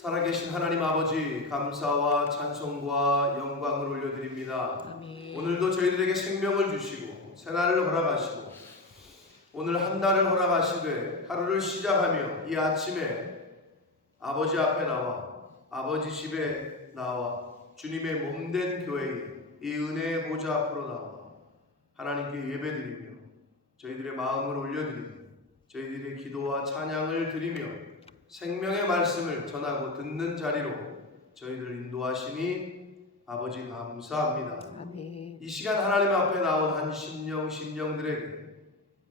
살아계신 하나님 아버지, 감사와 찬송과 영광을 올려드립니다. 아멘. 오늘도 저희들에게 생명을 주시고 새날을 허락하시고 오늘 한 날을 허락하시되 하루를 시작하며 이 아침에 아버지 앞에 나와 아버지 집에 나와 주님의 몸된 교회에 이 은혜의 보좌 앞으로 나와 하나님께 예배드리며 저희들의 마음을 올려드리며 저희들의 기도와 찬양을 드리며 생명의 말씀을 전하고 듣는 자리로 저희들 인도하시니 아버지 감사합니다. 아멘. 이 시간 하나님 앞에 나온 한 심령들에게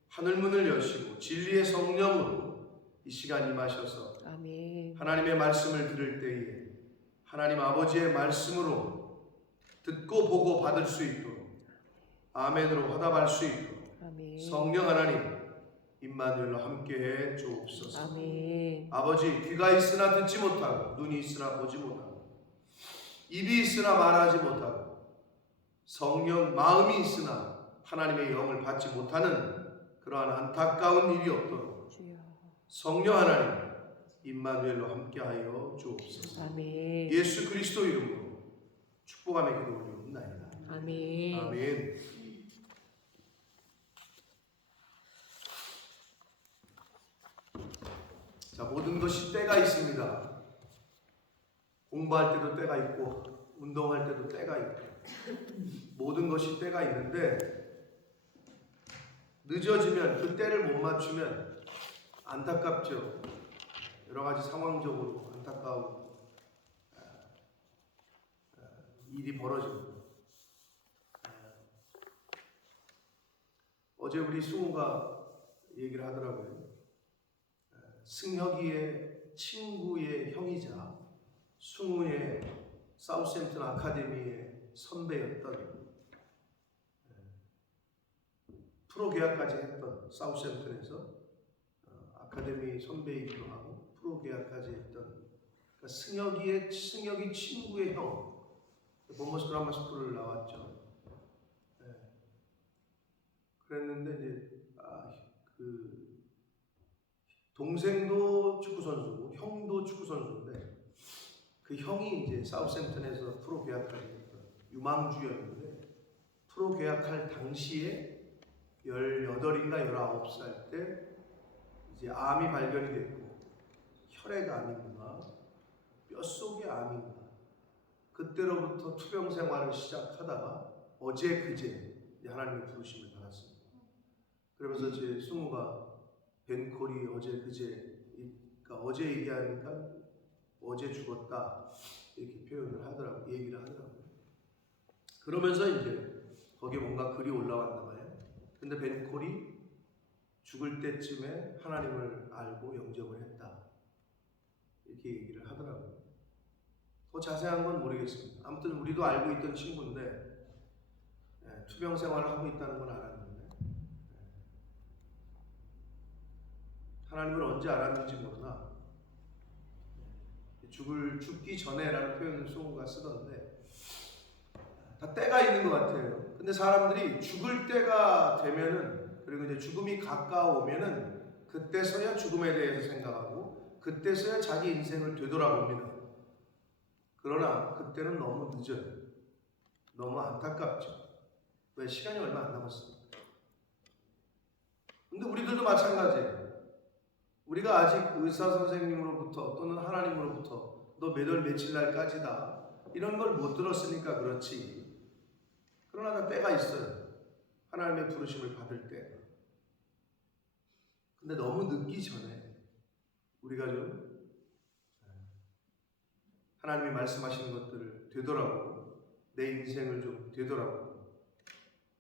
하늘문을 여시고 진리의 성령으로 이 시간 임하셔서 아멘. 하나님의 말씀을 들을 때에 하나님 아버지의 말씀으로 듣고 보고 받을 수 있도록 아멘으로 화답할 수 있도록 아멘. 성령 하나님 임마누엘로 함께해 주옵소서. 아멘. 아버지, 귀가 있으나 듣지 못하고 눈이 있으나 보지 못하고 입이 있으나 말하지 못하고 성령 마음이 있으나 하나님의 영을 받지 못하는 그러한 안타까운 일이 없도록 주여. 성령 하나님 임마누엘로 함께하여 주옵소서. 아멘. 예수 그리스도 이름으로 축복하며 기도 올리옵나이다. 아멘. 아멘. 자, 모든 것이 때가 있습니다. 공부할 때도 때가 있고 운동할 때도 때가 있고 모든 것이 때가 있는데 늦어지면 그 때를 못 맞추면 안타깝죠. 여러 가지 상황적으로 안타까운 일이 벌어집니다. 어제 우리 승우가 얘기를 하더라고요. 승혁이의 친구의 형이자 승우의 사우스햄튼 아카데미의 선배였던 프로 계약까지 했던 사우스햄튼에서 아카데미 선배이기도 하고 프로 계약까지 했던 그러니까 승혁이 친구의 형 본머스 그라마 스쿨을 나왔죠. 그랬는데 이제 그 동생도 축구 선수고 형도 축구 선수인데 그 형이 이제 사우스햄튼에서 프로 계약까지 했던 유망주였는데 프로 계약할 당시에 18인가 19살 때 이제 암이 발견이 됐고 혈액 암인가 뼛속의 암인가 그때로부터 투병 생활을 시작하다가 어제 그제 하나님의 부르심을 받았습니다. 그러면서 제 승우가 벤콜이 어제 그제 그러니까 어제 얘기하니까 어제 죽었다 이렇게 표현을 하더라고 얘기를 하더라고요. 그러면서 이제 거기에 뭔가 글이 올라왔나 봐요. 근데 벤콜이 죽을 때쯤에 하나님을 알고 영접을 했다 이렇게 얘기를 하더라고요. 더 자세한 건 모르겠습니다. 아무튼 우리도 알고 있던 친구인데 투병 생활을 하고 있다는 건 알았는데 하나님을 언제 알았는지 모르나 죽기 전에라는 표현을 승우가 쓰던데 다 때가 있는 것 같아요. 근데 사람들이 죽을 때가 되면은 그리고 이제 죽음이 가까워오면은 그때서야 죽음에 대해서 생각하고 그때서야 자기 인생을 되돌아봅니다. 그러나 그때는 너무 늦어요. 너무 안타깝죠. 왜? 시간이 얼마 안 남았습니다. 근데 우리들도 마찬가지예요. 우리가 아직 의사 선생님으로부터 또는 하나님으로부터 너 몇 월 며칠 날까지다 이런 걸 못 들었으니까 그렇지. 그러나 다 때가 있어요. 하나님의 부르심을 받을 때. 근데 너무 늦기 전에 우리가 좀 하나님이 말씀하시는 것들을 되돌아보고 내 인생을 좀 되돌아보고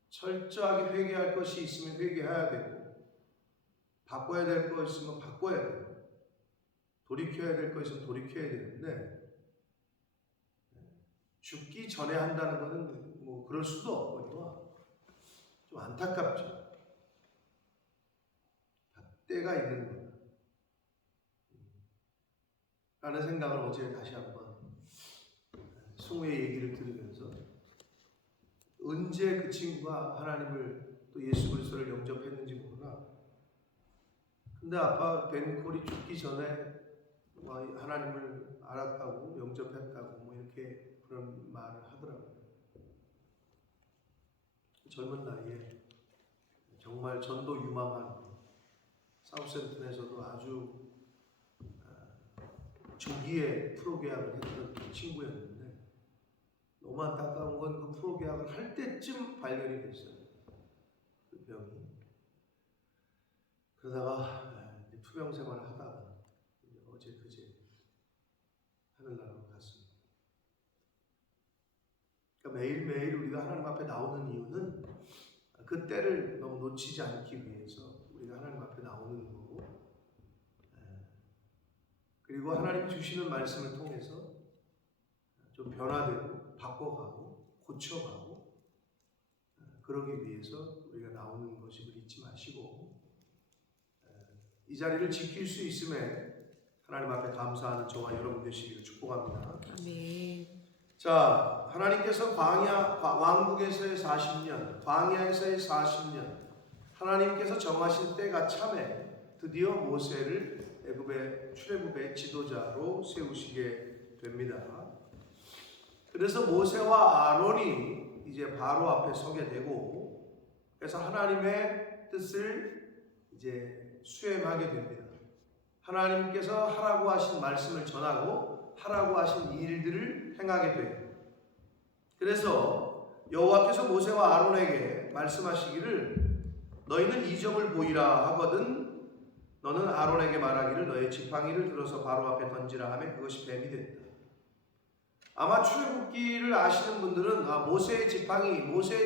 철저하게 회개할 것이 있으면 회개해야 되고 바꿔야 될 거 있으면 바꿔야 돼요. 돌이켜야 될 거 있으면 돌이켜야 되는데 죽기 전에 한다는 것은 뭐 그럴 수도 없고 좀 안타깝죠. 다 때가 있는 거다 라는 생각을 어제 다시 한번 승우의 얘기를 들으면서 언제 그 친구가 하나님을 또 예수 그리스도를 영접했는지 모르나 근데 아빠 벤콜이 죽기 전에 하나님을 알았다고 영접했다고 뭐 이렇게 그런 말을 하더라고요. 젊은 나이에 정말 전도 유망한 사우샘튼에서도 아주 조기에 프로 계약을 했던 친구였는데 너무 안타까운 건 그 프로 계약을 할 때쯤 발견이 됐어요. 그 병이. 그러다가 이제 투병 생활을 하다가 어제 그제 하늘나라로 갔습니다. 그러니까 매일매일 우리가 하나님 앞에 나오는 이유는 그 때를 너무 놓치지 않기 위해서 우리가 하나님 앞에 나오는 거고, 그리고 하나님 주시는 말씀을 통해서 좀 변화되고 바꿔가고 고쳐가고 그러기 위해서 우리가 나오는 것임을 잊지 마시고, 이 자리를 지킬 수 있음에 하나님 앞에 감사하는 저와 여러분 되시기를 축복합니다. 아멘. 자, 하나님께서 왕국에서의 40년, 광야에서의 40년, 하나님께서 정하신 때가 참에 드디어 모세를 애굽의 출애굽의 지도자로 세우시게 됩니다. 그래서 모세와 아론이 이제 바로 앞에 서게 되고, 그래서 하나님의 뜻을 이제 수행하게 됩니다. 하나님께서 하라고 하신 말씀을 전하고 하라고 하신 일들을 행하게 돼요. 그래서 여호와께서 모세와 아론에게 말씀하시기를 너희는 이적을 보이라 하거든 너는 아론에게 말하기를 너의 지팡이를 들어서 바로 앞에 던지라 하면 그것이 뱀이 된다. 아마 출애굽기를 아시는 분들은 모세의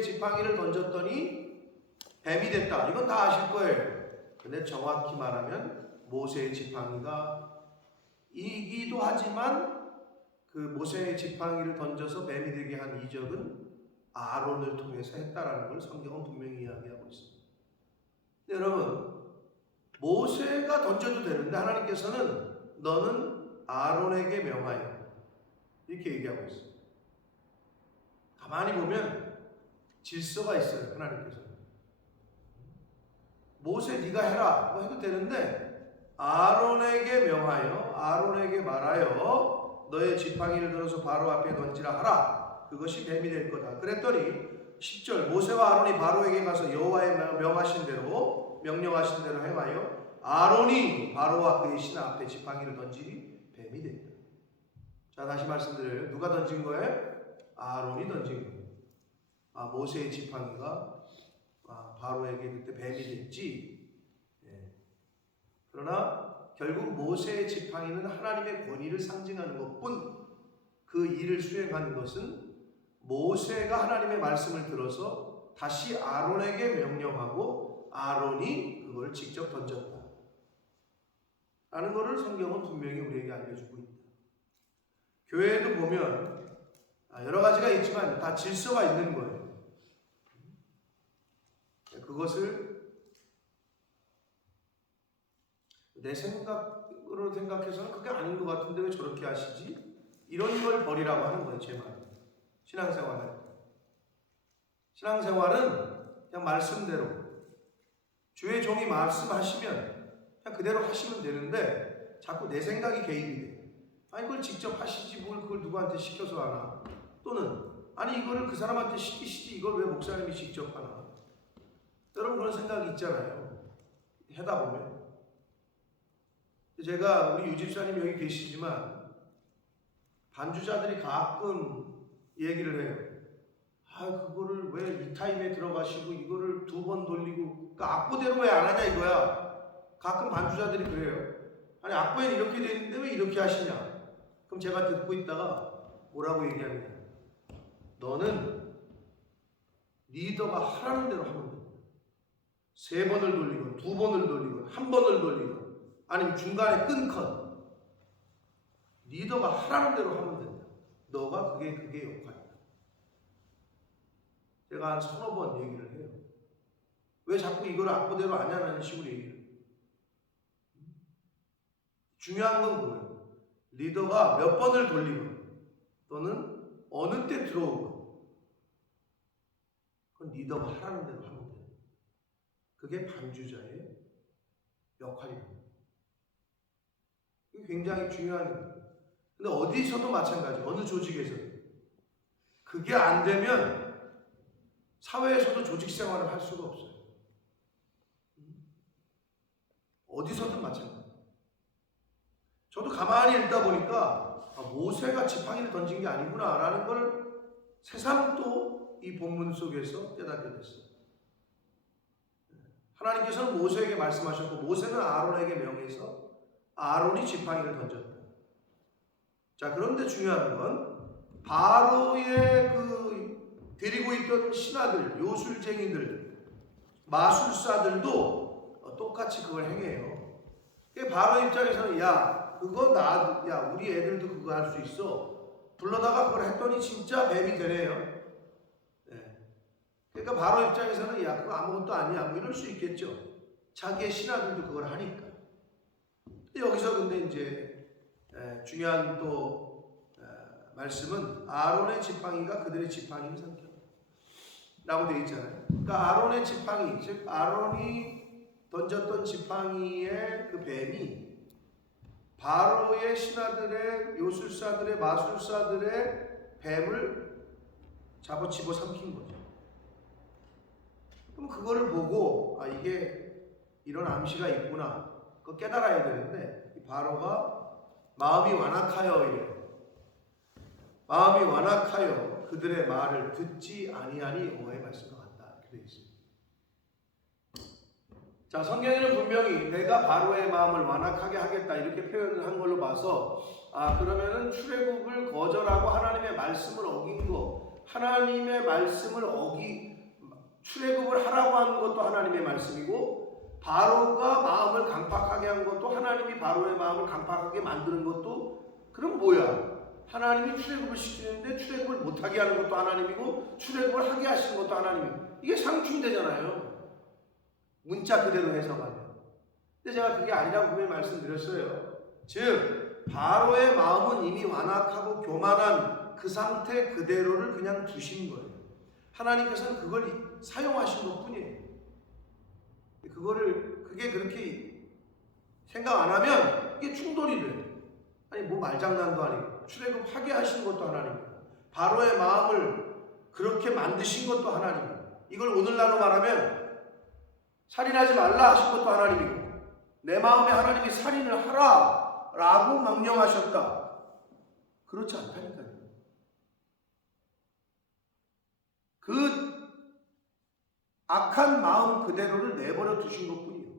지팡이를 던졌더니 뱀이 됐다. 이건 다 아실 거예요. 근데 정확히 말하면 모세의 지팡이가 이기도 하지만 그 모세의 지팡이를 던져서 뱀이 되게 한 이적은 아론을 통해서 했다라는 걸 성경은 분명히 이야기하고 있습니다. 근데 여러분, 모세가 던져도 되는데 하나님께서는 너는 아론에게 명하여 이렇게 얘기하고 있어요. 가만히 보면 질서가 있어요. 하나님께서는 모세 네가 해라 뭐 해도 되는데 아론에게 명하여 아론에게 말하여 너의 지팡이를 들어서 바로 앞에 던지라 하라. 그것이 뱀이 될 거다. 그랬더니 10절 모세와 아론이 바로에게 가서 여호와의 명령하신 대로 행하여 아론이 바로와 그의 신하 앞에 지팡이를 던지니 뱀이 됐다. 자, 다시 말씀드려요. 누가 던진 거예요? 아론이 던진 거예요. 모세의 지팡이가 바로에게 그때 뱀이 됐지. 그러나 결국 모세의 지팡이는 하나님의 권위를 상징하는 것뿐, 그 일을 수행하는 것은 모세가 하나님의 말씀을 들어서 다시 아론에게 명령하고 아론이 그걸 직접 던졌다 라는 것을 성경은 분명히 우리에게 알려주고 있다. 교회에도 보면 여러 가지가 있지만 다 질서가 있는 거예요. 그것을 내 생각으로 생각해서는 그게 아닌 것 같은데 왜 저렇게 하시지? 이런 걸 버리라고 하는 거예요. 제 말은. 신앙생활은 그냥 말씀대로 주의 종이 말씀하시면 그냥 그대로 하시면 되는데 자꾸 내 생각이 개입이 돼. 이걸 직접 하시지 뭘 그걸 누구한테 시켜서 하나? 또는 이거를 그 사람한테 시키시지 이걸 왜 목사님이 직접 하나? 여러분 그런 생각이 있잖아요. 하다 보면. 제가 우리 유집사님 여기 계시지만 반주자들이 가끔 얘기를 해요. 그거를 왜 이 타임에 들어가시고 이거를 2번 돌리고 악보대로 왜 안 하냐 이거야. 가끔 반주자들이 그래요. 악보에는 이렇게 돼 있는데 왜 이렇게 하시냐. 그럼 제가 듣고 있다가 뭐라고 얘기하느냐. 너는 리더가 하라는 대로 하면 돼. 3번을 돌리건 2번을 돌리건 1번을 돌리건 아니면 중간에 끊건 리더가 하라는 대로 하면 된다. 너가 그게 역할이다. 제가 한 3-4번 얘기를 해요. 왜 자꾸 이걸 악보대로 안 하냐는 식으로 얘기를 해요. 중요한 건 뭐예요? 리더가 몇 번을 돌리건 또는 어느 때 들어오건 그건 리더가 하라는 대로 하면 돼요. 그게 반주자의 역할입니다. 그게 굉장히 중요한 거예요. 근데 어디서도 마찬가지, 어느 조직에서도 그게 안 되면 사회에서도 조직 생활을 할 수가 없어요. 어디서든 마찬가지. 저도 가만히 읽다 보니까 모세가 지팡이를 던진 게 아니구나라는 걸 새삼 또 이 본문 속에서 깨닫게 됐어요. 하나님께서는 모세에게 말씀하셨고 모세는 아론에게 명해서 아론이 지팡이를 던졌다. 자, 그런데 중요한 건 바로의 그 데리고 있던 신하들, 요술쟁이들, 마술사들도 똑같이 그걸 행해요. 바로 입장에서는 야 우리 애들도 그거 할 수 있어. 불러다가 그걸 했더니 진짜 뱀이 되네요. 그러니까 바로 입장에서는 야 그거 아무것도 아니야 뭐 이럴 수 있겠죠. 자기의 신하들도 그걸 하니까. 여기서 근데 이제 중요한 또 말씀은 아론의 지팡이가 그들의 지팡이를 삼켰다 라고 되어 있잖아요. 그러니까 아론의 지팡이, 즉 아론이 던졌던 지팡이의 그 뱀이 바로의 신하들의 요술사들의 마술사들의 뱀을 집어 삼킨 거죠. 그럼 그거를 보고 이게 이런 암시가 있구나 그거 깨달아야 되는데 이 바로가 마음이 완악하여 이래요. 마음이 완악하여 그들의 말을 듣지 아니하니 여호와의 말씀과 같다 이렇게 되어 있습니다. 자, 성경에는 분명히 내가 바로의 마음을 완악하게 하겠다 이렇게 표현을 한 걸로 봐서 그러면은 출애굽을 거절하고 하나님의 말씀을 어긴 거, 하나님의 말씀을 출애굽을 하라고 한 것도 하나님의 말씀이고 바로가 마음을 강팍하게 한 것도 하나님이 바로의 마음을 강팍하게 만드는 것도 그럼 뭐야? 하나님이 출애굽을 시키는데 출애굽을 못하게 하는 것도 하나님이고 출애굽을 하게 하시는 것도 하나님이고 이게 상충되잖아요. 문자 그대로 해석하면. 근데 제가 그게 아니라고 분명히 말씀드렸어요. 즉 바로의 마음은 이미 완악하고 교만한 그 상태 그대로를 그냥 두신 거예요. 하나님께서는 그걸 사용하신 것뿐이에요. 그게 그렇게 생각 안 하면 이게 충돌이 돼요. 아니 뭐 말장난도 아니고 출애굽하게 하신 것도 하나님이고 바로의 마음을 그렇게 만드신 것도 하나님이고 이걸 오늘날로 말하면 살인하지 말라 하신 것도 하나님이고 내 마음에 하나님이 살인을 하라 라고 명령하셨다. 그렇지 않다니까요. 그 악한 마음 그대로를 내버려 두신 것뿐이에요.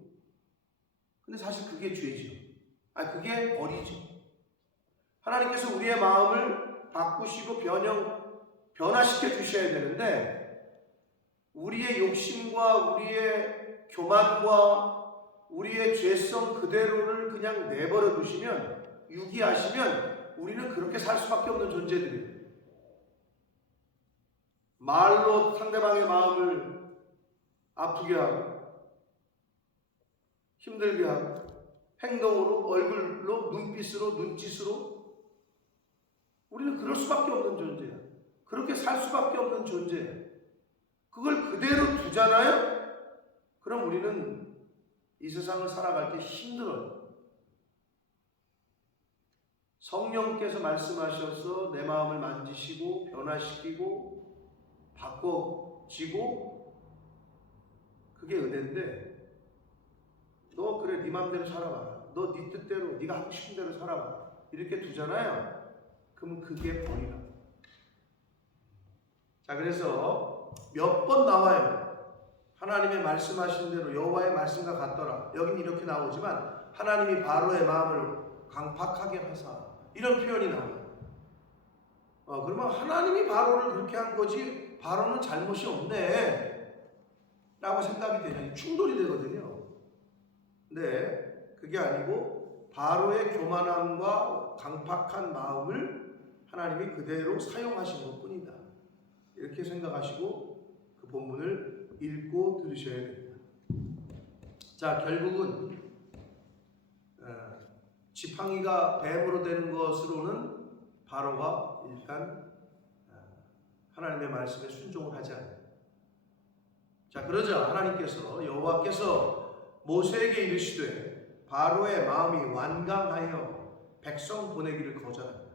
근데 사실 그게 죄죠. 그게 벌이죠. 하나님께서 우리의 마음을 바꾸시고 변화시켜 주셔야 되는데 우리의 욕심과 우리의 교만과 우리의 죄성 그대로를 그냥 내버려 두시면 유기하시면 우리는 그렇게 살 수밖에 없는 존재들이에요. 말로 상대방의 마음을 아프게 하고 힘들게 하고 행동으로 얼굴로 눈빛으로 눈짓으로 우리는 그럴 수밖에 없는 존재야. 그렇게 살 수밖에 없는 존재야. 그걸 그대로 두잖아요? 그럼 우리는 이 세상을 살아갈 때 힘들어요. 성령께서 말씀하셔서 내 마음을 만지시고 변화시키고 바꿔지고 그게 은혜인데 너 그래 네 마음대로 살아봐라. 너 네 뜻대로 네가 하고 싶은 대로 살아봐라. 이렇게 두잖아요. 그럼 그게 벌이라. 자, 그래서 몇 번 나와요. 하나님의 말씀하신 대로 여호와의 말씀과 같더라. 여긴 이렇게 나오지만 하나님이 바로의 마음을 강팍하게 하사 이런 표현이 나와요. 그러면 하나님이 바로를 그렇게 한 거지 바로는 잘못이 없네 라고 생각이 되냐 충돌이 되거든요. 근데 그게 아니고 바로의 교만함과 강팍한 마음을 하나님이 그대로 사용하신 것뿐이다. 이렇게 생각하시고 그 본문을 읽고 들으셔야 됩니다. 자, 결국은 지팡이가 뱀으로 되는 것으로는 바로가 일단 하나님의 말씀에 순종을 하지 않아요. 자, 그러자 하나님께서 여호와께서 모세에게 이르시되 바로의 마음이 완강하여 백성 보내기를 거절합니다.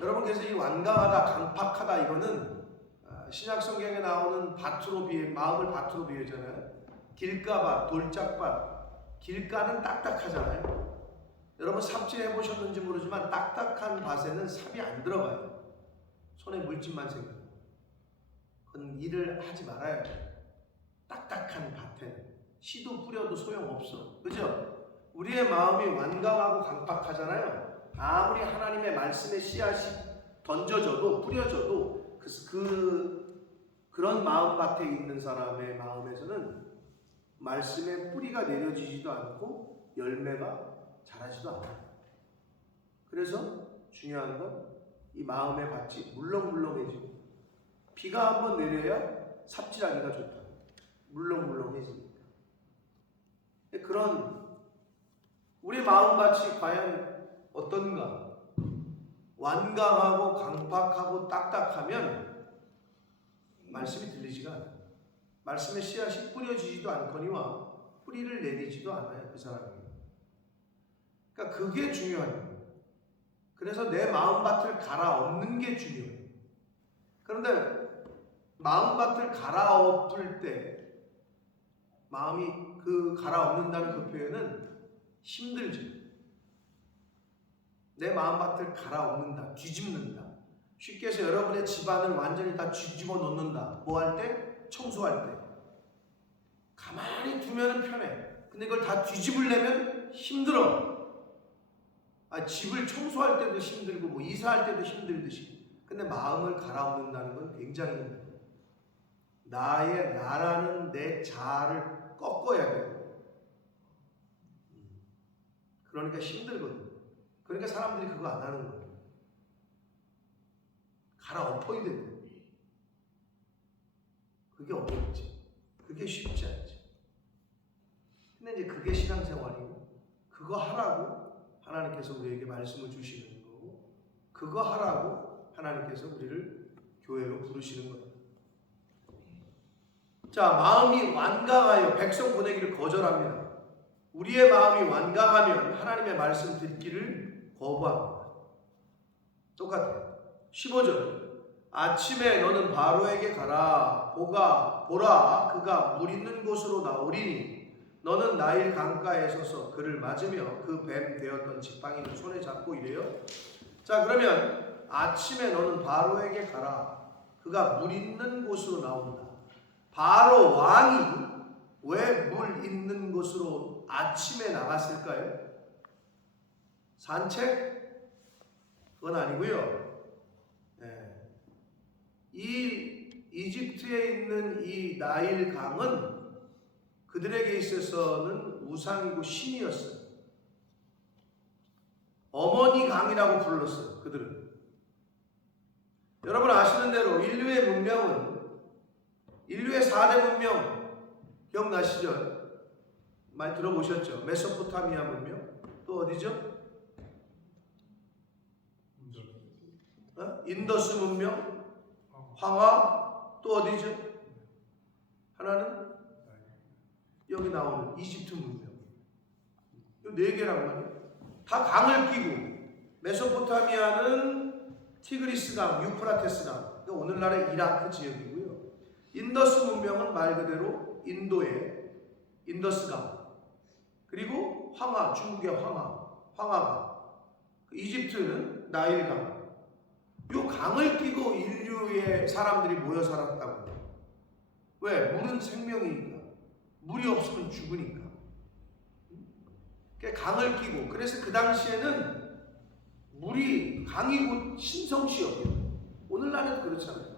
여러분께서 이 완강하다, 강팍하다 이거는 신약 성경에 나오는 밭으로 마음을 밭으로 비유잖아요. 길가밭, 돌짝밭. 길가는 딱딱하잖아요. 여러분 삽질해 보셨는지 모르지만 딱딱한 밭에는 삽이 안 들어가요. 손에 물집만 생겨요. 그건 일을 하지 말아야 돼요. 딱딱한 밭에는 씨도 뿌려도 소용없어. 그죠? 우리의 마음이 완강하고 강팍하잖아요. 아무리 하나님의 말씀의 씨앗이 던져져도 뿌려져도 그런 마음밭에 있는 사람의 마음에서는 말씀의 뿌리가 내려지지도 않고 열매가 자라지도 않아요. 그래서 중요한 건 이 마음의 밭이 물렁물렁해지고 비가 한번 내려야 삽질하기가 좋다. 물렁물렁해지니까. 그런 우리 마음밭이 과연 어떤가? 완강하고 강팍하고 딱딱하면 말씀이 들리지가 않아요. 말씀의 씨앗이 뿌려지지도 않거니와 뿌리를 내리지도 않아요. 그 사람이. 그러니까 그게 중요해요. 그래서 내 마음밭을 갈아엎는 게 중요해요. 그런데 마음밭을 갈아엎을 때 마음이 갈아엎는다는 그 표현은 힘들죠. 내 마음밭을 갈아엎는다, 뒤집는다. 쉽게 해서 여러분의 집안을 완전히 다 뒤집어 놓는다. 뭐 할 때? 청소할 때. 가만히 두면 편해. 근데 이걸 다 뒤집으려면 힘들어. 집을 청소할 때도 힘들고 뭐 이사할 때도 힘들듯이. 근데 마음을 갈아엎는다는 건 굉장히 힘들어요. 나라는 내 자아를 꺾어야 돼요. 그러니까 힘들거든요. 그러니까 사람들이 그거 안 하는 거예요. 갈아엎어야 돼요. 그게 어렵지. 그게 쉽지 않지. 근데 이제 그게 신앙생활이고 그거 하라고 하나님께서 우리에게 말씀을 주시는 거고 그거 하라고 하나님께서 우리를 교회로 부르시는 거예요. 자, 마음이 완강하여 백성 보내기를 거절합니다. 우리의 마음이 완강하면 하나님의 말씀 듣기를 거부합니다. 똑같아요. 15절 아침에 너는 바로에게 가라. 보라 그가 물 있는 곳으로 나오리니 너는 나일 강가에 서서 그를 맞으며 그 뱀 되었던 지팡이를 손에 잡고 이래요. 자, 그러면 아침에 너는 바로에게 가라. 그가 물 있는 곳으로 나온다. 바로 왕이 왜 물 있는 곳으로 아침에 나갔을까요? 산책? 그건 아니고요. 이 이집트에 있는 이 나일 강은 그들에게 있어서는 우상이고 신이었어요. 어머니 강이라고 불렀어요. 그들은. 여러분 아시는 대로 인류의 문명은 인류의 4대 문명 기억나시죠? 많이 들어보셨죠? 메소포타미아 문명. 또 어디죠? 인더스 문명. 황하. 또 어디죠? 하나는 여기 나오는 이집트 문명. 이 4개란 말이에요. 다 강을 끼고 메소포타미아는 티그리스 강, 유프라테스 강. 그러니까 오늘날의 이라크 지역이고요. 인더스 문명은 말 그대로 인도의 인더스 강. 그리고 황하, 중국의 황하강. 이집트는 나일 강. 이 강을 끼고 인류의 사람들이 모여 살았다고 해요. 왜? 물은 생명이니까. 물이 없으면 죽으니까. 강을 끼고. 그래서 그 당시에는 물이 강이고 신성시였거든요. 오늘날에도 그렇잖아요.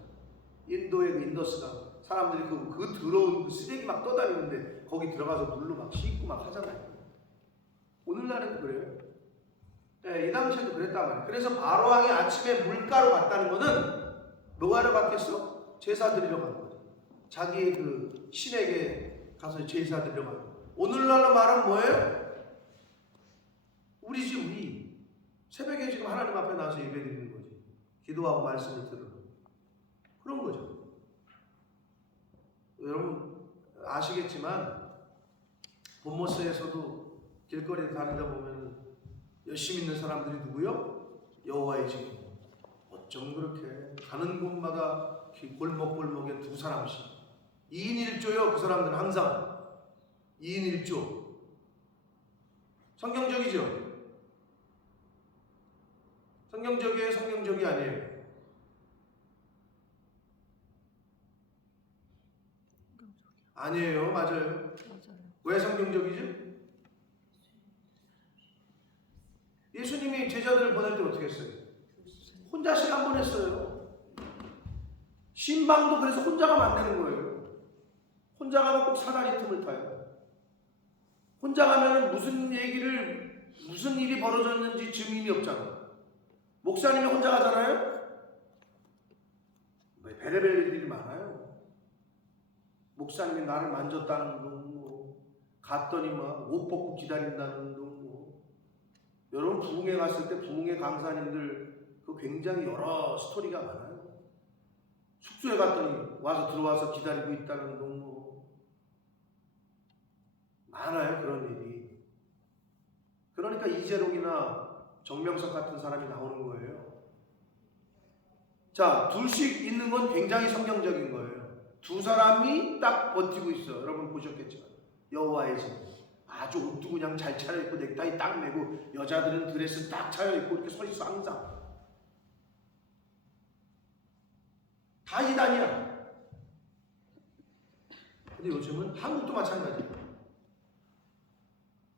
인도의 그 인더스강. 사람들이 그 더러운 쓰레기 막 떠다니는데 거기 들어가서 물로 막 씻고 막 하잖아요. 오늘날에도 그래요. 이 당시에도 그랬단 말이에요. 그래서 바로왕이 아침에 물가로 갔다는 거는 뭐 하러 갔겠어? 제사 드리러 간 거죠. 자기의 그 신에게 가서 제사 드리러 간 거예요. 오늘날로 말은 뭐예요? 우리지 우리. 새벽에 지금 하나님 앞에 나와서 예배 드리는 거지. 기도하고 말씀을 들으러. 그런 거죠. 여러분 아시겠지만 본모스에서도 길거리에 다니다 보면 열심히 있는 사람들이 누구요? 여호와의 증인. 어쩜 그렇게 가는 곳마다 골목골목에 두 사람씩 2인 1조요. 그 사람들은 항상 2인 1조. 성경적이죠? 성경적이에요? 성경적이 아니에요? 아니에요. 맞아요. 왜 성경적이죠? 예수님이 제자들을 보낼 때 어떻게 했어요? 혼자씩 안 보냈어요. 신방도 그래서 혼자 가면 안 되는 거예요. 혼자 가면 꼭 사다리 틈을 타요. 혼자 가면 무슨 일이 벌어졌는지 증인이 없잖아. 목사님이 혼자 가잖아요? 베레벨 일이 많아요. 목사님이 나를 만졌다는 둥, 갔더니 막 옷 벗고 기다린다는 둥. 여러분 부흥회 갔을 때 부흥회 강사님들 그 굉장히 여러 스토리가 많아요. 숙소에 갔더니 들어와서 기다리고 있다는 둥. 많아요 그런 일이. 그러니까 이재롱이나 정명석 같은 사람이 나오는 거예요. 자, 둘씩 있는 건 굉장히 성경적인 거예요. 두 사람이 딱 버티고 있어. 여러분 보셨겠지만 여호와의 증인. 아주 옷도 그냥 잘 차려입고 넥타이 딱 매고 여자들은 드레스 딱 차려입고 이렇게 서 있어 항상. 다 이단이야. 근데 요즘은 한국도 마찬가지예요.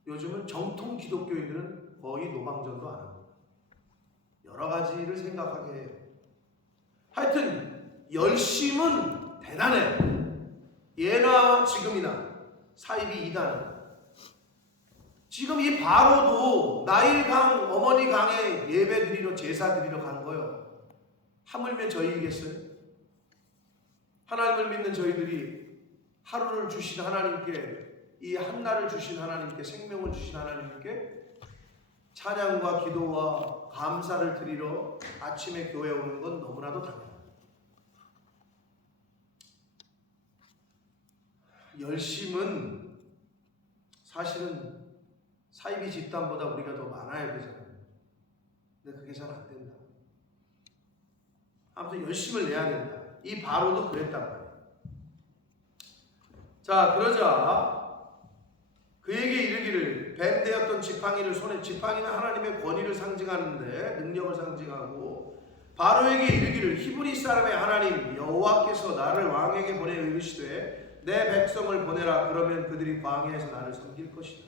요즘은 정통 기독교인들은 거의 노방전도 안 합니다. 여러 가지를 생각하게 해요. 하여튼 열심은 대단해. 예나 지금이나 사이비 이단은. 지금 이 바로도 나일강 어머니 강에 예배 드리러 제사 드리러 간 거예요. 하물며 저희이겠어요? 하나님을 믿는 저희들이 하루를 주신 하나님께, 이 한날을 주신 하나님께, 생명을 주신 하나님께 찬양과 기도와 감사를 드리러 아침에 교회에 오는 건 너무나도 당연합니다. 열심은 사실은 사이비 집단보다 우리가 더 많아야 되잖아요. 근데 그게 잘 안 된다. 아무튼 열심을 내야 된다. 이 바로도 그랬단 말이에요. 자, 그러자 그에게 이르기를 뱀 되었던 지팡이를 손에, 지팡이는 하나님의 권위를 상징하는데 능력을 상징하고, 바로에게 이르기를 히브리 사람의 하나님 여호와께서 나를 왕에게 보내 이르시되 내 백성을 보내라. 그러면 그들이 광야에서 나를 섬길 것이다.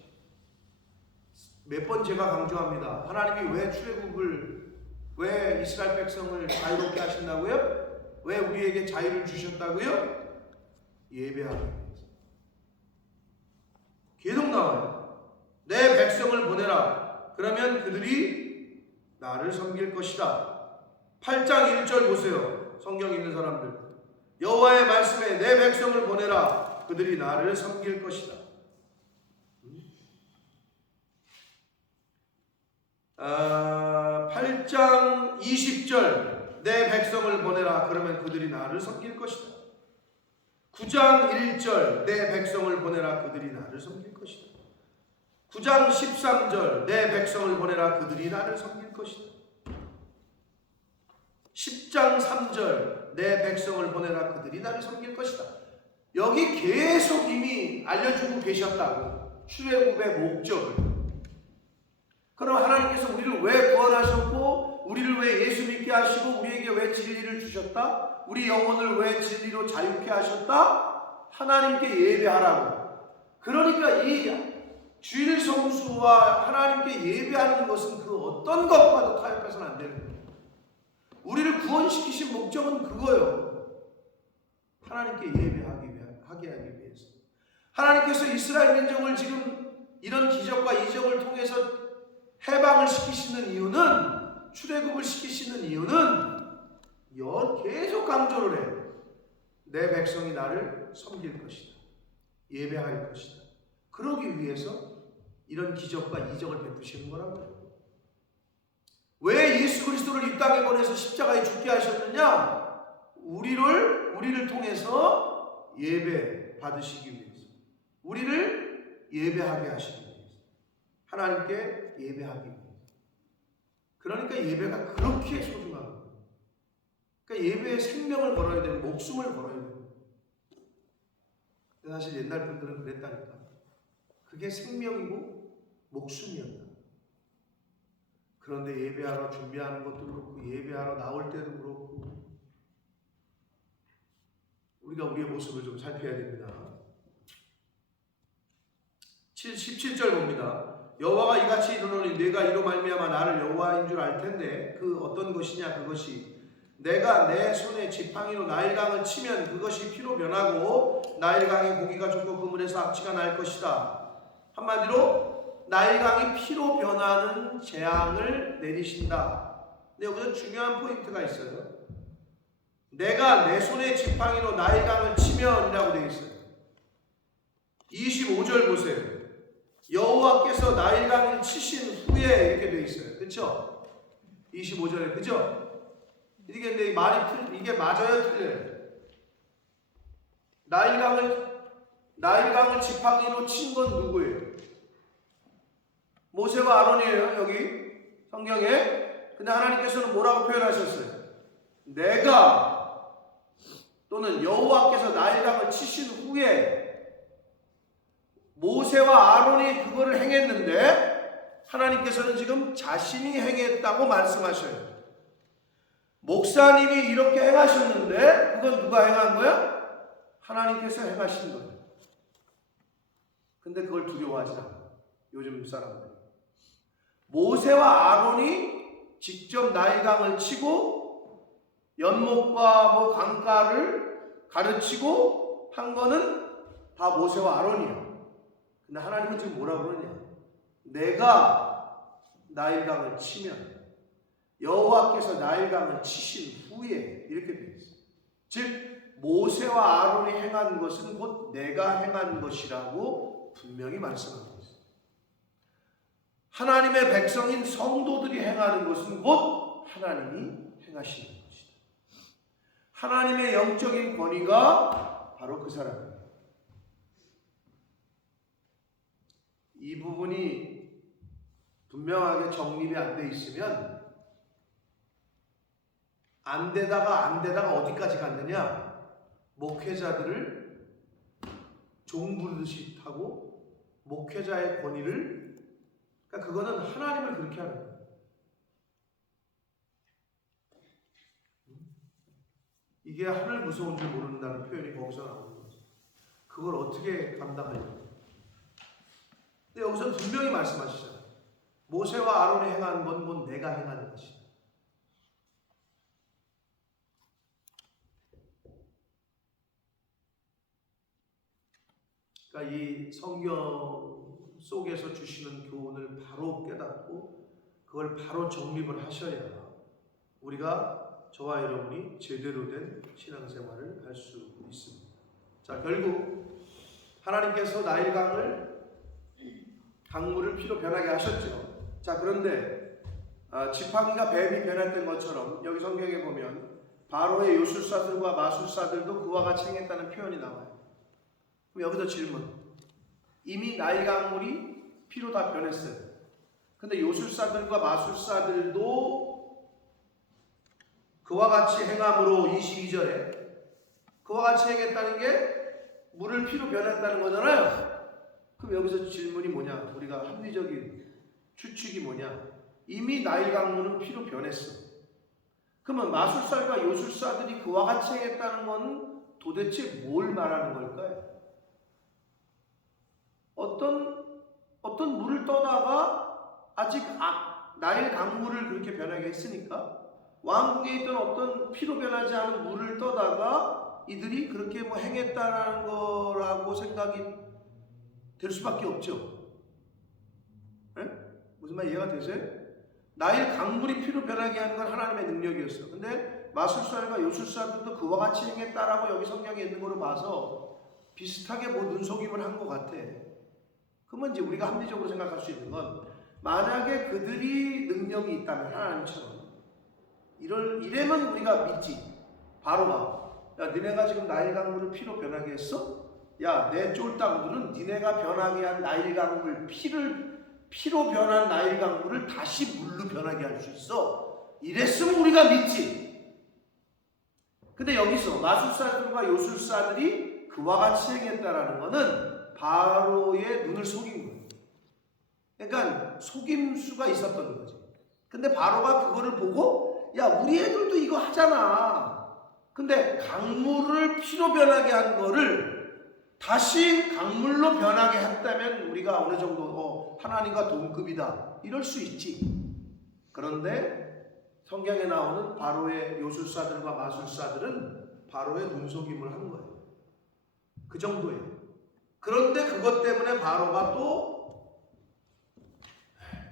몇 번 제가 강조합니다. 하나님이 왜 이스라엘 백성을 자유롭게 하신다고요? 왜 우리에게 자유를 주셨다고요? 예배하기 위해서. 계속 나와요. 내 백성을 보내라. 그러면 그들이 나를 섬길 것이다. 8장 1절 보세요. 성경 있는 사람들. 여호와의 말씀에 내 백성을 보내라. 그들이 나를 섬길 것이다. 8장 20절 내 백성을 보내라. 그러면 그들이 나를 섬길 것이다. 9장 1절 내 백성을 보내라. 그들이 나를 섬길 것이다. 9장 13절 내 백성을 보내라. 그들이 나를 섬길 것이다. 10장 3절 내 백성을 보내라. 그들이 나를 섬길 것이다. 여기 계속 이미 알려주고 계셨다고. 출애굽의 목적을. 그럼 하나님께서 우리를 왜 구원하셨고, 우리를 왜 예수 믿게 하시고, 우리에게 왜 진리를 주셨다? 우리 영혼을 왜 진리로 자유케 하셨다? 하나님께 예배하라고. 그러니까 이 주일 성수와 하나님께 예배하는 것은 그 어떤 것과도 타협해서는 안 되는 거예요. 우리를 구원시키신 목적은 그거예요. 하나님께 예배하게 하기 위해서. 하나님께서 이스라엘 민족을 지금 이런 기적과 이적을 통해서 해방을 시키시는 이유는, 출애굽을 시키시는 이유는 계속 강조를 해요. 내 백성이 나를 섬길 것이다. 예배할 것이다. 그러기 위해서 이런 기적과 이적을 베푸시는 거라고요. 왜 예수 그리스도를 이 땅에 보내서 십자가에 죽게 하셨느냐? 우리를 통해서 예배 받으시기 위해서, 우리를 예배하게 하시기 위해서, 하나님께 예배하기 위해서. 그러니까 예배가 그렇게 소중한 거예요. 그러니까 예배에 생명을 걸어야 되고 목숨을 걸어야 돼요. 사실 옛날 분들은 그랬다니까. 그게 생명이고 목숨이었다. 그런데 예배하러 준비하는 것도 그렇고 예배하러 나올 때도 그렇고 우리가 우리의 모습을 좀 살펴야 됩니다. 17절 봅니다. 여호와가 이같이 이르노니 내가 이로 말미암아 나를 여호와인 줄 알 텐데 그 어떤 것이냐 그것이 내가 내 손에 지팡이로 나일강을 치면 그것이 피로 변하고 나일강의 고기가 죽고 그물에서 악취가 날 것이다. 한마디로 나일강이 피로 변하는 재앙을 내리신다. 근데 여기서 중요한 포인트가 있어요. 내가 내 손에 지팡이로 나일강을 치면 이라고 되어 있어요. 25절 보세요. 여호와께서 나일강을 치신 후에 이렇게 되어 있어요. 그렇죠? 25절에 그죠? 이게 근데 이게 맞아요, 틀려요? 나일강을 지팡이로 친 건 누구예요? 모세와 아론이에요. 여기 성경에. 근데 하나님께서는 뭐라고 표현하셨어요? 내가 또는 여호와께서 나일강을 치신 후에 모세와 아론이 그거를 행했는데 하나님께서는 지금 자신이 행했다고 말씀하셔요. 목사님이 이렇게 행하셨는데 그건 누가 행한 거야? 하나님께서 행하신 거예요. 근데 그걸 두려워하지 않아요. 요즘 사람들. 모세와 아론이 직접 나일강을 치고 연못과 뭐 강가를 가르치고 한 거는 다 모세와 아론이에요. 근데 하나님은 지금 뭐라고 그러냐? 내가 나일강을 치면 여호와께서 나일강을 치신 후에 이렇게 되어 있어요. 즉 모세와 아론이 행한 것은 곧 내가 행한 것이라고 분명히 말씀하고 있어요. 하나님의 백성인 성도들이 행하는 것은 곧 하나님이 행하시는 것이다. 하나님의 영적인 권위가 바로 그 사람이에요. 이 부분이 분명하게 정립이 안 돼 있으면 안 되다가 어디까지 갔느냐? 목회자들을 종부르듯이 하고 목회자의 권위를, 그러니까 그거는 하나님을 그렇게 하는 거예요. 이게 하늘 무서운 줄 모른다는 표현이 거기서 나오는 거죠. 그걸 어떻게 감당하려고? 근데 여기서 분명히 말씀하시잖아요. 모세와 아론이 행한 건 곧 내가 행하는 것이다. 그러니까 이 성경 속에서 주시는 교훈을 바로 깨닫고 그걸 바로 정립을 하셔야 우리가 저와 여러분이 제대로 된 신앙생활을 할 수 있습니다. 자, 결국 하나님께서 강물을 피로 변하게 하셨죠. 자, 그런데 지팡이가 뱀이 변했던 것처럼 여기 성경에 보면 바로의 요술사들과 마술사들도 그와 같이 행했다는 표현이 나와요. 그럼 여기서 질문. 이미 나일 강물이 피로 다 변했어요. 근데 요술사들과 마술사들도 그와 같이 행함으로 22절에 그와 같이 행했다는 게 물을 피로 변했다는 거잖아요. 그럼 여기서 질문이 뭐냐? 우리가 합리적인 추측이 뭐냐? 이미 나일 강물은 피로 변했어. 그러면 마술사와 요술사들이 그와 같이 행했다는 건 도대체 뭘 말하는 걸까요? 어떤 물을 떠다가 아직 나일 강물을 그렇게 변하게 했으니까 왕궁에 있던 어떤 피로 변하지 않은 물을 떠다가 이들이 그렇게 뭐 행했다라는 거라고 생각이 될 수밖에 없죠. 네? 무슨 말 이해가 되세요? 나일 강물이 피로 변하게 하는 건 하나님의 능력이었어. 근데 마술사들과 요술사들도 그와 같이 행했다라고 여기 성경에 있는 거로 봐서 비슷하게 뭐 눈속임을 한 것 같아. 그러면 이제 우리가 합리적으로 생각할 수 있는 건 만약에 그들이 능력이 있다면 하나님처럼 이래면 우리가 믿지. 바로가 야 니네가 지금 나일 강물을 피로 변하게 했어? 야 내 쫄따구들은 니네가 변하게 한 나일 강물 피를 피로 변한 나일 강물을 다시 물로 변하게 할 수 있어. 이랬으면 우리가 믿지. 근데 여기서 마술사들과 요술사들이 그와 같이 행했다라는 것은 바로의 눈을 속인 거예요. 그러니까 속임수가 있었던 거지. 근데 바로가 그거를 보고 야 우리 애들도 이거 하잖아. 근데 강물을 피로 변하게 한 거를 다시 강물로 변하게 했다면 우리가 어느 정도 하나님과 동급이다 이럴 수 있지. 그런데 성경에 나오는 바로의 요술사들과 마술사들은 바로의 눈속임을 한 거예요. 그 정도예요. 그런데 그것 때문에 바로가 또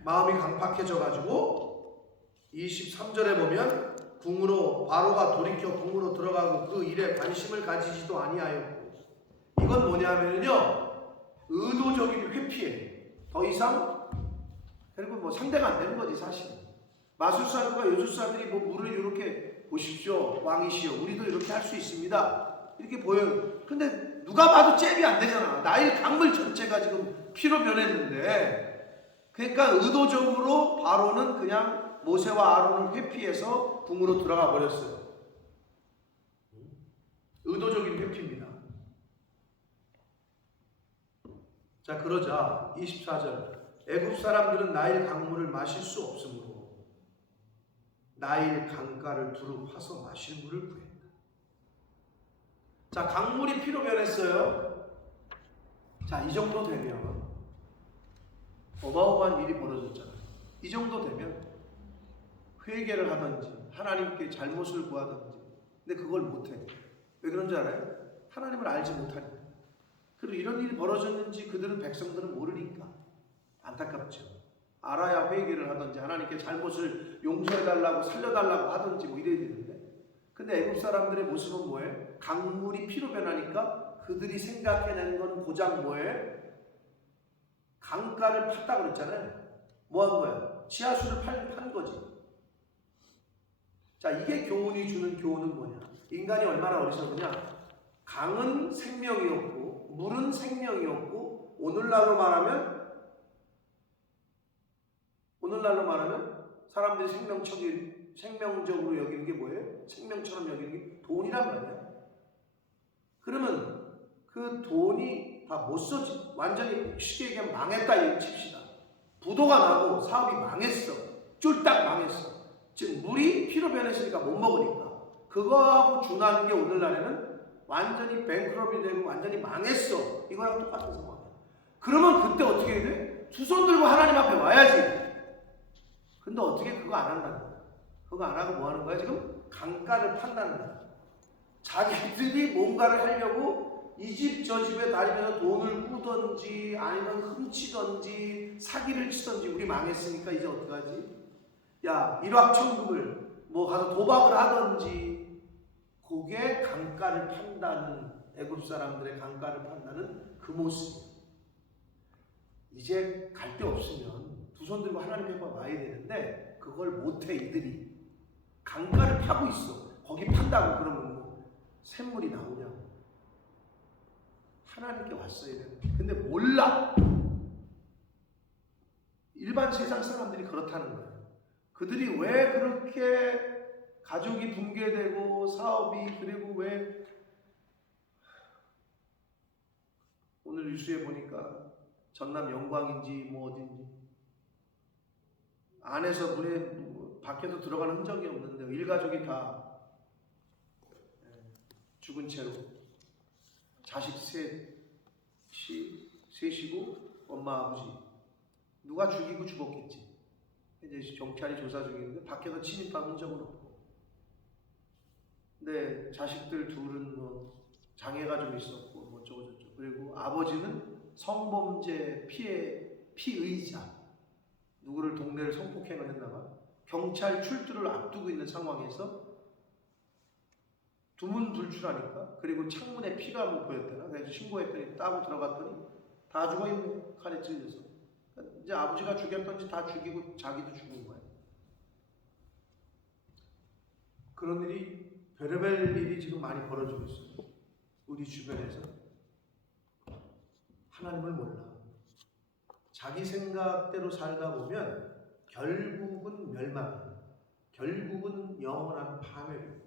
마음이 강팍해져 가지고 23절에 보면 궁으로 바로가 돌이켜 궁으로 들어가고 그 일에 관심을 가지지도 아니하였고, 이건 뭐냐면요 의도적인 회피예요. 더 이상 그리고 뭐 상대가 안 되는 거지 사실. 마술사들과 요술사들이 뭐 물을 이렇게 보십시오 왕이시여 우리도 이렇게 할 수 있습니다 이렇게 보여요. 근데 누가 봐도 잽이 안 되잖아. 나일 강물 전체가 지금 피로 변했는데. 그러니까 의도적으로 바로는 그냥 모세와 아론을 회피해서 궁으로 들어가 버렸어요. 의도적인 회피입니다. 자, 그러자 24절 애굽 사람들은 나일 강물을 마실 수 없으므로 나일 강가를 두루 파서 마실 물을 구했다. 자, 강물이 피로 변했어요. 자, 이 정도 되면 어마어마한 일이 벌어졌잖아요. 이 정도 되면 회개를 하든지 하나님께 잘못을 구하든지. 근데 그걸 못해. 왜 그런 줄 알아요? 하나님을 알지 못하니까. 그리고 이런 일이 벌어졌는지 그들은 백성들은 모르니까 안타깝죠. 알아야 회개를 하든지 하나님께 잘못을 용서해달라고 살려달라고 하든지 뭐 이래야 되는데. 근데 애굽 사람들의 모습은 뭐예요? 강물이 피로 변하니까 그들이 생각해낸 건 고작 뭐예요? 강가를 팠다 그랬잖아요. 뭐 한 거야? 지하수를 판 거지. 자, 이게 교훈이 주는 교훈은 뭐냐? 인간이 얼마나 어리석으냐? 강은 생명이었고 물은 생명이었고 오늘날로 말하면 사람들이 생명적으로 여기는 게 뭐예요? 생명처럼 여기는 게 돈이란 말이야. 그러면 그 돈이 다 못 써지. 완전히 쉽게 얘기하면 망했다 이 칩시다. 부도가 나고 사업이 망했어. 쫄딱 망했어. 즉 물이 피로 변했으니까 못 먹으니까. 그거하고 준하는 게 오늘날에는 완전히 뱅크럽이 되고 완전히 망했어. 이거랑 똑같은 상황이야. 그러면 그때 어떻게 해야 돼? 두 손 들고 하나님 앞에 와야지. 근데 어떻게 그거 안 한다는 거야. 그거 안 하고 뭐 하는 거야? 지금 강가를 판다는 거야. 자기들이 뭔가를 하려고 이 집 저 집에 다니면서 돈을 꾸던지 아니면 훔치던지 사기를 치던지. 우리 망했으니까 이제 어떡하지? 야, 일확천금을 뭐 가서 도박을 하던지. 그게 강가를 판다는, 애굽 사람들의 강가를 판다는 그 모습이에요. 이제 갈 데 없으면 두 손 들고 하나님 앞에 와야 되는데 그걸 못해. 이들이 강가를 파고 있어. 거기 판다고 그러면 뭐 샘물이 나오냐고. 하나님께 왔어야 되는데. 근데 몰라. 일반 세상 사람들이 그렇다는 거예요. 그들이 왜 그렇게 가족이 붕괴되고 사업이, 그리고 왜 오늘 뉴스에 보니까 전남 영광인지 뭐 어딘지 안에서 문에 밖에서 들어가는 흔적이 없는데 일가족이 다 죽은 채로, 자식 셋이고 엄마 아버지 누가 죽이고 죽었겠지. 이제 경찰이 조사 중인데 밖에서 침입한 흔적은 없고. 근데 자식들 둘은 뭐 장애가 좀 있었고 뭐 어쩌고저쩌고. 그리고 아버지는 성범죄 피의자, 누구를 동네를 성폭행을 했나봐. 경찰 출두를 앞두고 있는 상황에서 두문 불출하니까. 그리고 창문에 피가 뭐 보였대나. 그래서 신고했더니 따고 들어갔더니 다 죽어있네. 칼에 찔려서. 이제 아버지가 죽였던지 다 죽이고 자기도 죽은 거예요. 그런 일이, 별의별 일이 지금 많이 벌어지고 있어요. 우리 주변에서. 하나님을 몰라. 자기 생각대로 살다 보면 결국은 멸망, 결국은 영원한 파멸.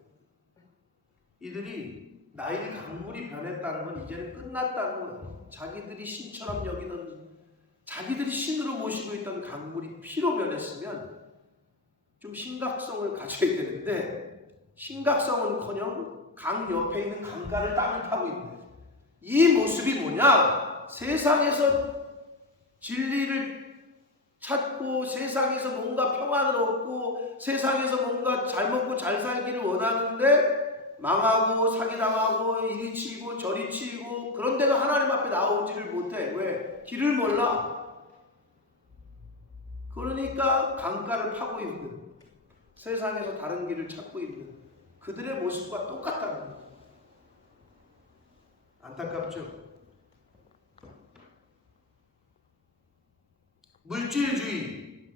이들이 나일 강물이 변했다는 건 이제는 끝났다는 거예요. 자기들이 신처럼 여기던, 자기들이 신으로 모시고 있던 강물이 피로 변했으면 좀 심각성을 가져야 되는데, 심각성은커녕 강 옆에 있는 강가를 땅을 타고 있는 이 모습이 뭐냐? 세상에서 진리를 찾고 세상에서 뭔가 평안을 얻고 세상에서 뭔가 잘 먹고 잘 살기를 원하는데 망하고 사기당하고 이리 치고 저리 치고, 그런데도 하나님 앞에 나오지를 못해. 왜? 길을 몰라. 그러니까 강가를 파고 있는, 세상에서 다른 길을 찾고 있는 그들의 모습과 똑같다는 거예요. 안타깝죠? 물질주의,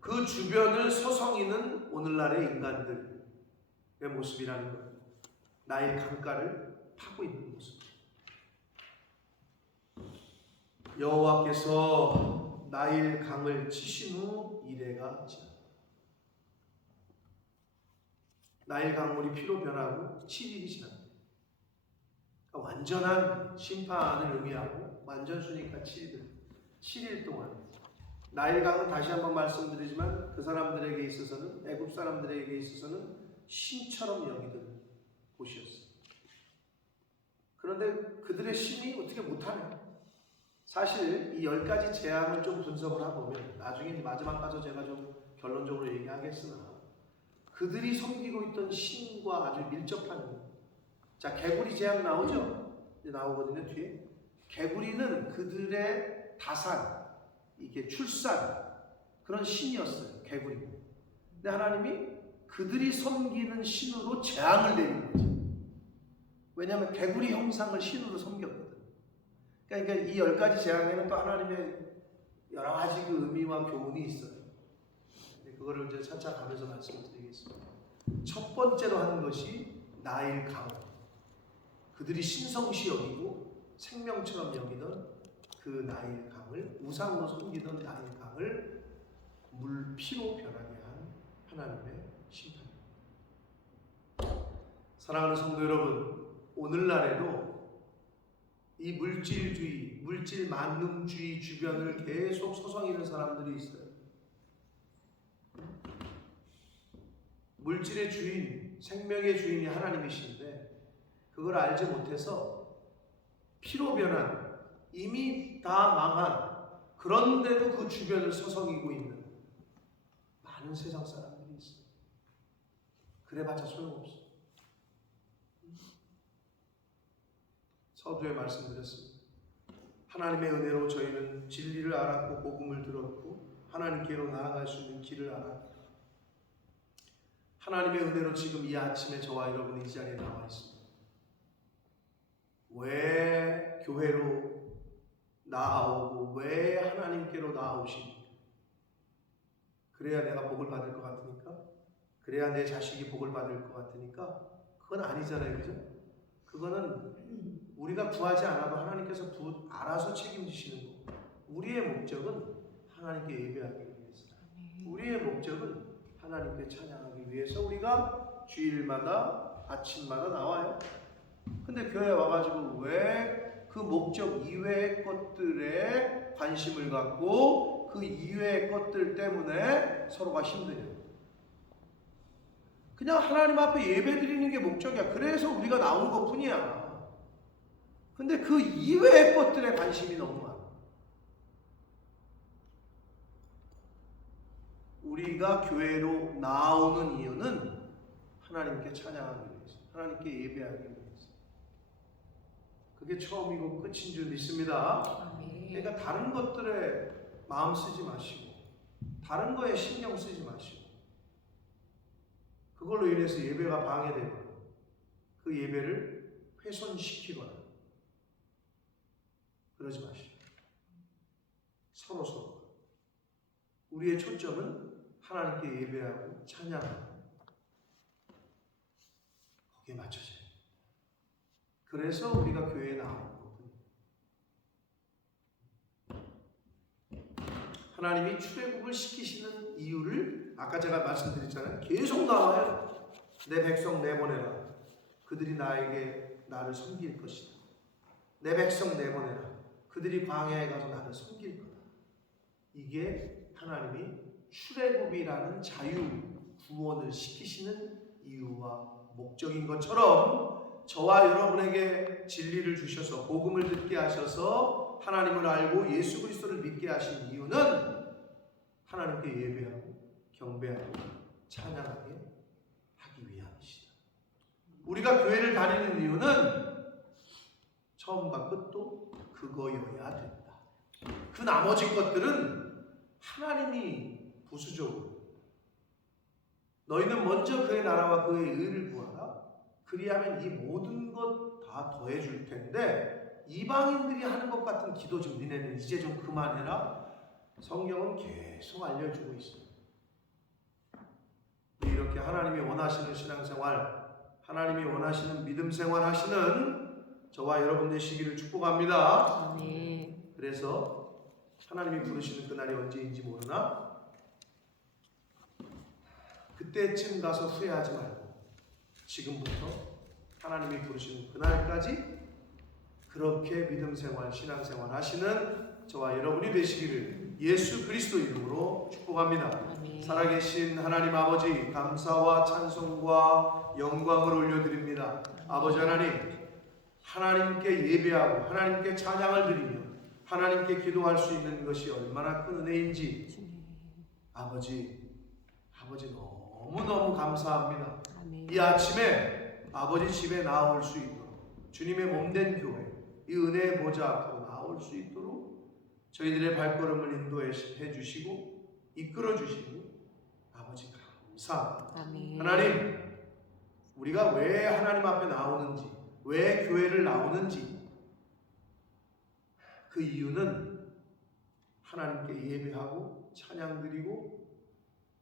그 주변을 서성이는 오늘날의 인간들의 모습이라는 거예요. 나의 강가를 파고 있는 모습. 여호와께서 나일 강을 치신 후 이래가 지나. 나일 강물이 피로 변하고 7일이 지납니다. 그러니까 완전한 심판을 의미하고, 완전수니까 7일 동안. 나일 강은 다시 한번 말씀드리지만 그 사람들에게 있어서는, 애굽 사람들에게 있어서는 신처럼 여기던 곳이었어요. 그런데 그들의 신이 어떻게 못하네. 사실 이 10가지 재앙을 좀 분석을 해보면, 나중에 마지막 가서 제가 좀 결론적으로 얘기하겠으나, 그들이 섬기고 있던 신과 아주 밀접한, 자, 개구리 재앙 나오죠? 이제 나오거든요, 뒤에. 개구리는 그들의 다산, 이게 출산, 그런 신이었어요, 개구리. 근데 하나님이 그들이 섬기는 신으로 재앙을 내린 거죠. 왜냐하면 개구리 형상을 신으로 섬겼거든. 그러니까 이 10가지 재앙에는 또 하나님의 여러 가지 그 의미와 교훈이 있어요. 그거를 이제 차차 가면서 말씀드리겠습니다. 첫 번째로 하는 것이 나일 강. 그들이 신성시 여기고 생명처럼 여기던 그 나일 강을, 우상으로 섬기던 나일 강을 물피로 변하게 한 하나님의 심판입니다. 사랑하는 성도 여러분, 오늘날에도 이 물질주의, 물질 만능주의 주변을 계속 서성이는 사람들이 있어요. 물질의 주인, 생명의 주인이 하나님이신데 그걸 알지 못해서 피로 변한, 이미 다 망한, 그런데도 그 주변을 서성이고 있는 많은 세상 사람들이 있어요. 그래봤자 소용없어. 서두에 말씀드렸습니다. 하나님의 은혜로 저희는 진리를 알았고 복음을 들었고 하나님께로 나아갈 수 있는 길을 알았고, 하나님의 은혜로 지금 이 아침에 저와 여러분이 이 자리에 나와 있습니다. 왜 교회로 나아오고 왜 하나님께로 나아오십니까? 그래야 내가 복을 받을 것 같으니까? 그래야 내 자식이 복을 받을 것 같으니까? 그건 아니잖아요, 그죠? 그거는 우리가 구하지 않아도 하나님께서 알아서 책임지시는 거고, 우리의 목적은 하나님께 예배하기 위해서, 우리의 목적은 하나님께 찬양하기 위해서 우리가 주일마다 아침마다 나와요. 근데 교회에 와가지고 왜 그 목적 이외의 것들에 관심을 갖고 그 이외의 것들 때문에 서로가 힘드냐? 그냥 하나님 앞에 예배 드리는 게 목적이야. 그래서 우리가 나온 것 뿐이야. 근데 그 이외의 것들에 관심이 너무 많아. 우리가 교회로 나오는 이유는 하나님께 찬양하기 위해서, 하나님께 예배하기 위해서. 그게 처음이고 끝인 줄 믿습니다. 그러니까 다른 것들에 마음 쓰지 마시고, 다른 거에 신경 쓰지 마시고, 그걸로 인해서 예배가 방해되거나 그 예배를 훼손시키거나 그러지 마시고, 서로 우리의 초점은 하나님께 예배하고 찬양하고 거기에 맞춰져요. 그래서 우리가 교회에 나오는 거군요. 하나님이 출애굽을 시키시는 이유를 아까 제가 말씀드렸잖아요. 계속 나와요. 내 백성 내보내라. 그들이 나를 섬길 것이다. 내 백성 내보내라. 그들이 광야에 가서 나를 섬길 거다. 이게 하나님이 출애굽이라는 자유 구원을 시키시는 이유와 목적인 것처럼 저와 여러분에게 진리를 주셔서 복음을 듣게 하셔서 하나님을 알고 예수 그리스도를 믿게 하신 이유는 하나님께 예배하고 경배하고 찬양하게 하기 위함이시다. 우리가 교회를 다니는 이유는 처음과 끝도 그거여야 된다. 그 나머지 것들은 하나님이 부수적으로 너희는 먼저 그의 나라와 그의 의를 구하라. 그리하면 이 모든 것 다 더해줄 텐데 이방인들이 하는 것 같은 기도 좀 니네는 이제 좀 그만해라. 성경은 계속 알려주고 있습니다. 이렇게 하나님이 원하시는 신앙생활, 하나님이 원하시는 믿음생활 하시는 저와 여러분 되시기를 축복합니다. 아멘. 그래서 하나님이 부르시는 그날이 언제인지 모르나 그때쯤 가서 후회하지 말고 지금부터 하나님이 부르시는 그날까지 그렇게 믿음생활, 신앙생활 하시는 저와 여러분이 되시기를 예수 그리스도 이름으로 축복합니다. 아멘. 살아계신 하나님 아버지, 감사와 찬송과 영광을 올려드립니다. 아버지 하나님, 하나님께 예배하고 하나님께 찬양을 드리며 하나님께 기도할 수 있는 것이 얼마나 큰 은혜인지 아버지 너무너무 감사합니다. 아멘. 이 아침에 아버지 집에 나올 수 있도록 주님의 몸된 교회 이 은혜의 보좌 앞으로 나올 수 있도록 저희들의 발걸음을 인도해 주시고 이끌어 주시고 아버지 감사합니다. 아멘. 하나님, 우리가 왜 하나님 앞에 나오는지, 왜 교회를 나오는지 그 이유는 하나님께 예배하고 찬양드리고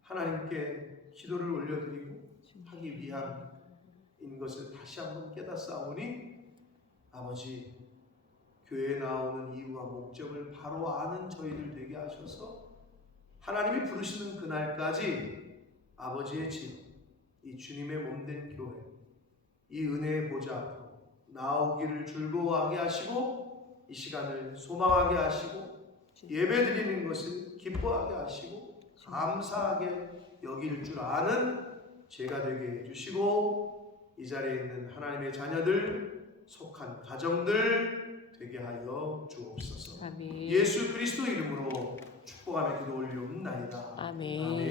하나님께 기도를 올려드리고 하기 위함인 것을 다시 한번 깨닫사오니 아버지 교회에 나오는 이유와 목적을 바로 아는 저희들 되게 하셔서 하나님이 부르시는 그날까지 아버지의 집, 이 주님의 몸된 교회, 이 은혜의 보좌 앞으로 나오기를 즐거워하게 하시고 이 시간을 소망하게 하시고 예배드리는 것을 기뻐하게 하시고 감사하게 여길 줄 아는 제가 되게 해주시고 이 자리에 있는 하나님의 자녀들 속한 가정들 되게 하여 주옵소서. 아멘. 예수 그리스도 이름으로 축복하며 기도 올리옵나이다. 아멘. 아멘.